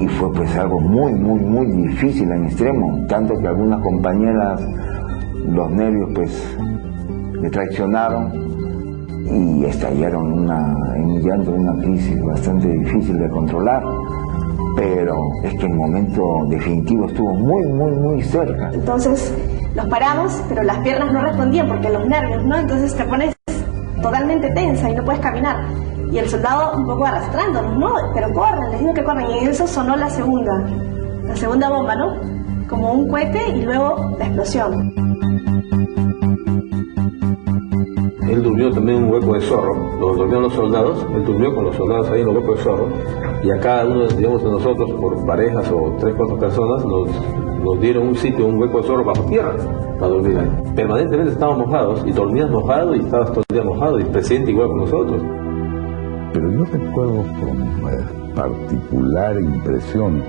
Y fue pues algo muy difícil en extremo, tanto que algunas compañeras, los nervios pues le traicionaron y estallaron en un llanto, una crisis bastante difícil de controlar. Pero es que el momento definitivo estuvo muy cerca. Entonces los paramos, pero las piernas no respondían porque los nervios, ¿no? Entonces te pones totalmente tensa y no puedes caminar. Y el soldado un poco arrastrándonos, ¿no? Pero corren, les digo que corren. Y en eso sonó la segunda bomba, ¿no? Como un cohete y luego la explosión. Él durmió también en un hueco de zorro, donde dormían los soldados. Él durmió con los soldados ahí en el hueco de zorro. Y a cada uno, digamos, de nosotros, por parejas o 3 o 4 personas, nos dieron un sitio, un hueco de zorro bajo tierra para dormir ahí. Permanentemente estábamos mojados y dormías mojado y estabas todo el día mojado y el presidente igual con nosotros. Pero yo recuerdo con particular impresión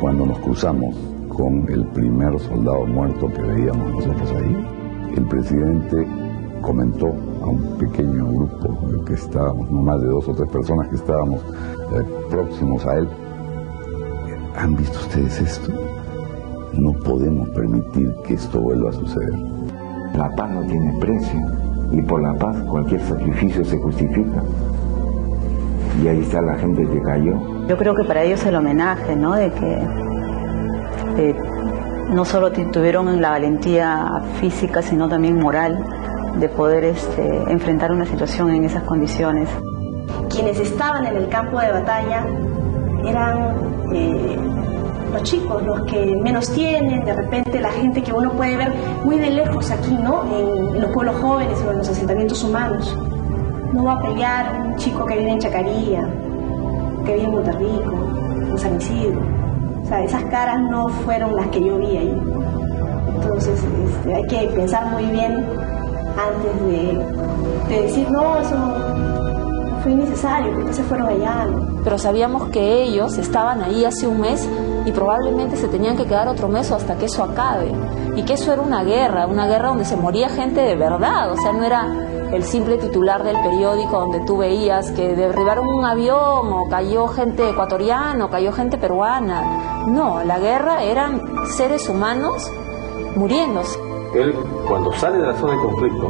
cuando nos cruzamos con el primer soldado muerto que veíamos nosotros ahí. El presidente comentó a un pequeño grupo que estábamos, no más de 2 o 3 personas que estábamos próximos a él. ¿Han visto ustedes esto? No podemos permitir que esto vuelva a suceder. La paz no tiene precio y por la paz cualquier sacrificio se justifica. Y ahí está la gente que cayó. Yo creo que para ellos el homenaje, ¿no? De que no solo tuvieron la valentía física, sino también moral de poder enfrentar una situación en esas condiciones. Quienes estaban en el campo de batalla eran los chicos, los que menos tienen, de repente la gente que uno puede ver muy de lejos aquí, ¿no? En los pueblos jóvenes o en los asentamientos humanos. No va a pelear un chico que vive en Chacaría, que vive en Monterrico, en San Isidro. O sea, esas caras no fueron las que yo vi ahí. Entonces hay que pensar muy bien antes de decir, no, eso no fue innecesario, porque se fueron allá, ¿no? Pero sabíamos que ellos estaban ahí hace un mes y probablemente se tenían que quedar otro mes o hasta que eso acabe. Y que eso era una guerra donde se moría gente de verdad, o sea, no era el simple titular del periódico donde tú veías que derribaron un avión o cayó gente ecuatoriana o cayó gente peruana. No, la guerra eran seres humanos muriéndose. Él, cuando sale de la zona de conflicto,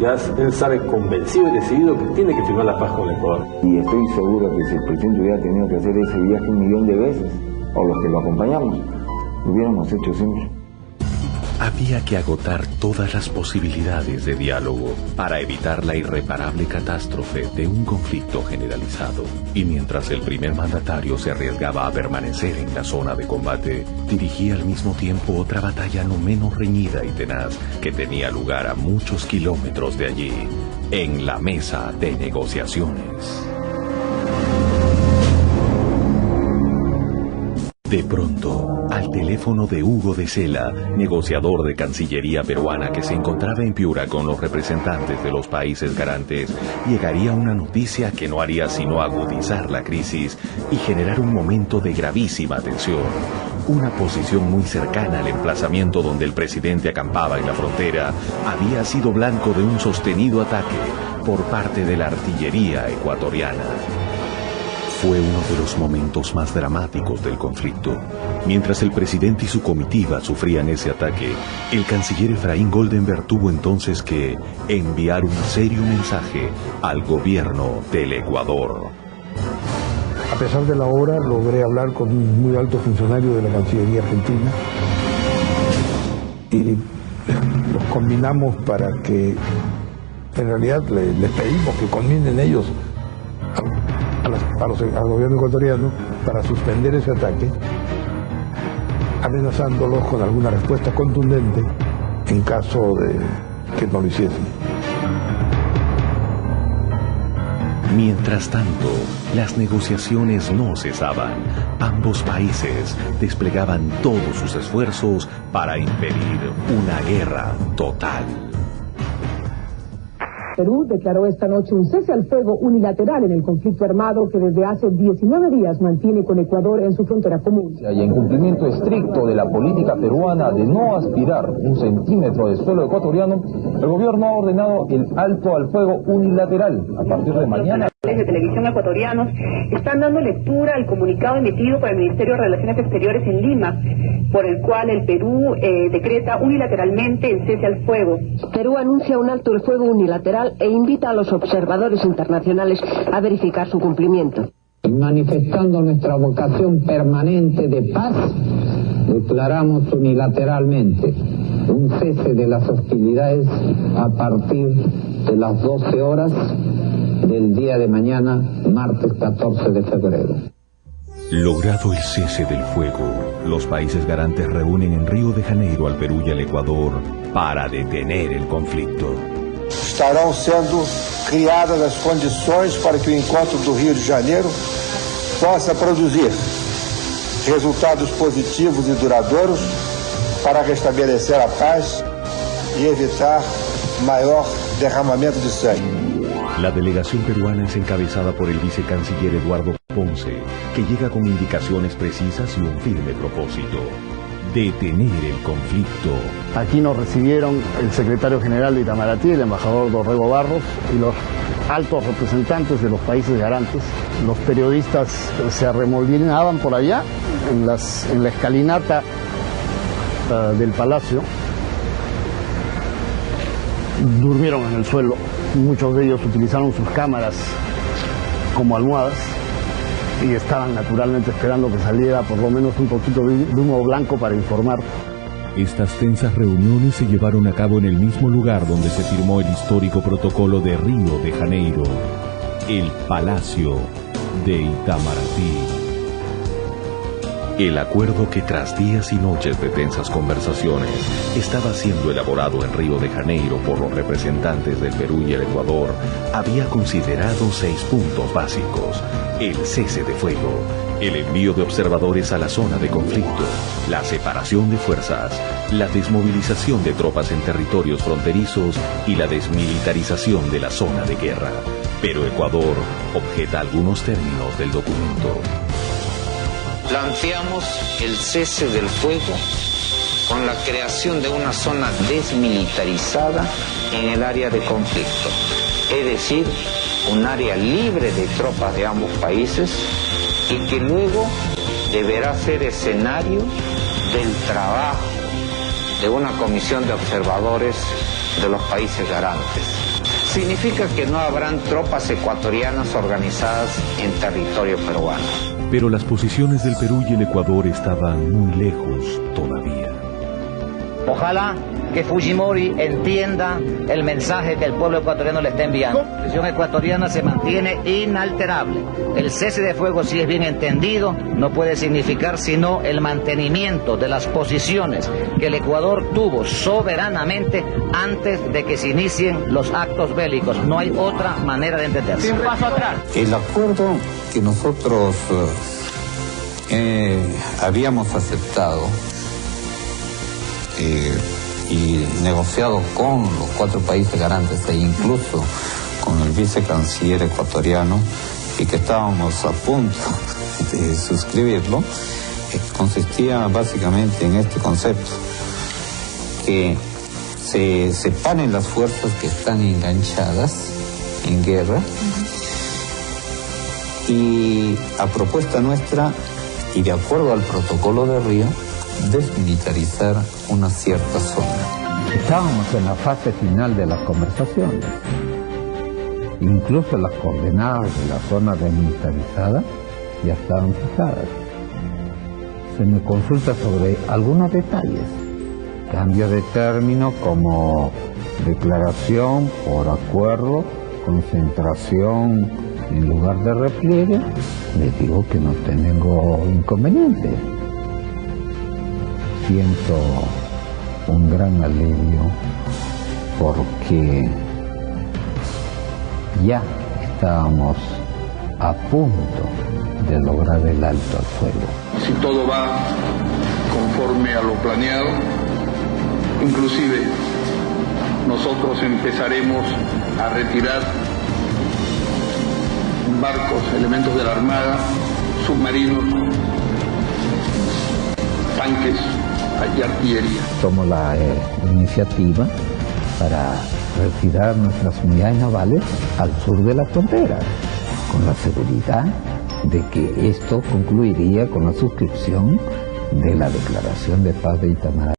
ya él sale convencido y decidido que tiene que firmar la paz con el Ecuador. Y estoy seguro que si el presidente hubiera tenido que hacer ese viaje 1.000.000 de veces, o los que lo acompañamos, lo hubiéramos hecho siempre. Había que agotar todas las posibilidades de diálogo para evitar la irreparable catástrofe de un conflicto generalizado. Y mientras el primer mandatario se arriesgaba a permanecer en la zona de combate, dirigía al mismo tiempo otra batalla no menos reñida y tenaz que tenía lugar a muchos kilómetros de allí, en la mesa de negociaciones. De pronto, al teléfono de Hugo de Sela, negociador de Cancillería peruana que se encontraba en Piura con los representantes de los países garantes, llegaría una noticia que no haría sino agudizar la crisis y generar un momento de gravísima tensión. Una posición muy cercana al emplazamiento donde el presidente acampaba en la frontera había sido blanco de un sostenido ataque por parte de la artillería ecuatoriana. Fue uno de los momentos más dramáticos del conflicto. Mientras el presidente y su comitiva sufrían ese ataque, el canciller Efraín Goldenberg tuvo entonces que enviar un serio mensaje al gobierno del Ecuador. A pesar de la hora, logré hablar con un muy alto funcionario de la Cancillería Argentina y los combinamos para que, en realidad, les pedimos que combinen ellos al gobierno ecuatoriano para suspender ese ataque, amenazándolos con alguna respuesta contundente en caso de que no lo hiciesen. Mientras tanto, las negociaciones no cesaban. Ambos países desplegaban todos sus esfuerzos para impedir una guerra total. Perú declaró esta noche un cese al fuego unilateral en el conflicto armado que desde hace 19 días mantiene con Ecuador en su frontera común. Y en cumplimiento estricto de la política peruana de no aspirar un centímetro de suelo ecuatoriano, el gobierno ha ordenado el alto al fuego unilateral a partir de mañana. de televisión ecuatorianos están dando lectura al comunicado emitido por el Ministerio de Relaciones Exteriores en Lima, por el cual el Perú decreta unilateralmente el cese al fuego. Perú anuncia un alto el fuego unilateral e invita a los observadores internacionales a verificar su cumplimiento. Manifestando nuestra vocación permanente de paz, declaramos unilateralmente un cese de las hostilidades a partir de las 12 horas del día de mañana, martes 14 de febrero. Logrado el cese del fuego, los países garantes reúnen en Río de Janeiro al Perú y al Ecuador para detener el conflicto. Estarão sendo criadas as condições para que o encontro do Rio de Janeiro possa produzir resultados positivos e duradouros para restabelecer a paz y evitar mayor derramamiento de sangre. La delegación peruana es encabezada por el vicecanciller Eduardo Ponce, que llega con indicaciones precisas y un firme propósito: detener el conflicto. Aquí nos recibieron el secretario general de Itamaraty, el embajador Dorrego Barros y los altos representantes de los países garantes. Los periodistas se arremolinaban por allá en la escalinata del palacio. Durmieron en el suelo. Muchos de ellos utilizaron sus cámaras como almohadas y estaban naturalmente esperando que saliera por lo menos un poquito de humo blanco para informar. Estas tensas reuniones se llevaron a cabo en el mismo lugar donde se firmó el histórico protocolo de Río de Janeiro, el Palacio de Itamaraty. El acuerdo que tras días y noches de tensas conversaciones estaba siendo elaborado en Río de Janeiro por los representantes del Perú y el Ecuador había considerado 6 puntos básicos: el cese de fuego, el envío de observadores a la zona de conflicto, la separación de fuerzas, la desmovilización de tropas en territorios fronterizos y la desmilitarización de la zona de guerra. Pero Ecuador objeta algunos términos del documento. Planteamos el cese del fuego con la creación de una zona desmilitarizada en el área de conflicto, es decir, un área libre de tropas de ambos países y que luego deberá ser escenario del trabajo de una comisión de observadores de los países garantes. Significa que no habrán tropas ecuatorianas organizadas en territorio peruano. Pero las posiciones del Perú y el Ecuador estaban muy lejos todavía. Ojalá que Fujimori entienda el mensaje que el pueblo ecuatoriano le está enviando. La posición ecuatoriana se mantiene inalterable. El cese de fuego, si es bien entendido, no puede significar sino el mantenimiento de las posiciones que el Ecuador tuvo soberanamente antes de que se inicien los actos bélicos. No hay otra manera de entenderse. Sin paso atrás. El acuerdo que nosotros habíamos aceptado y negociado con los 4 países garantes e incluso con el vicecanciller ecuatoriano, y que estábamos a punto de suscribirlo, consistía básicamente en este concepto: que se separen las fuerzas que están enganchadas en guerra y, a propuesta nuestra y de acuerdo al protocolo de Río, desmilitarizar una cierta zona. Estábamos en la fase final de las conversaciones. Incluso las coordenadas de la zona desmilitarizada ya estaban fijadas. Se me consulta sobre algunos detalles. Cambio de término como declaración por acuerdo, concentración en lugar de repliegue. Les digo que no tengo inconveniente. Siento un gran alivio porque ya estábamos a punto de lograr el alto al fuego. Si todo va conforme a lo planeado, inclusive nosotros empezaremos a retirar barcos, elementos de la Armada, submarinos, tanques y artillería. Tomo la iniciativa para retirar nuestras unidades navales al sur de la frontera. con la seguridad de que esto concluiría con la suscripción de la declaración de paz de Itamaraty.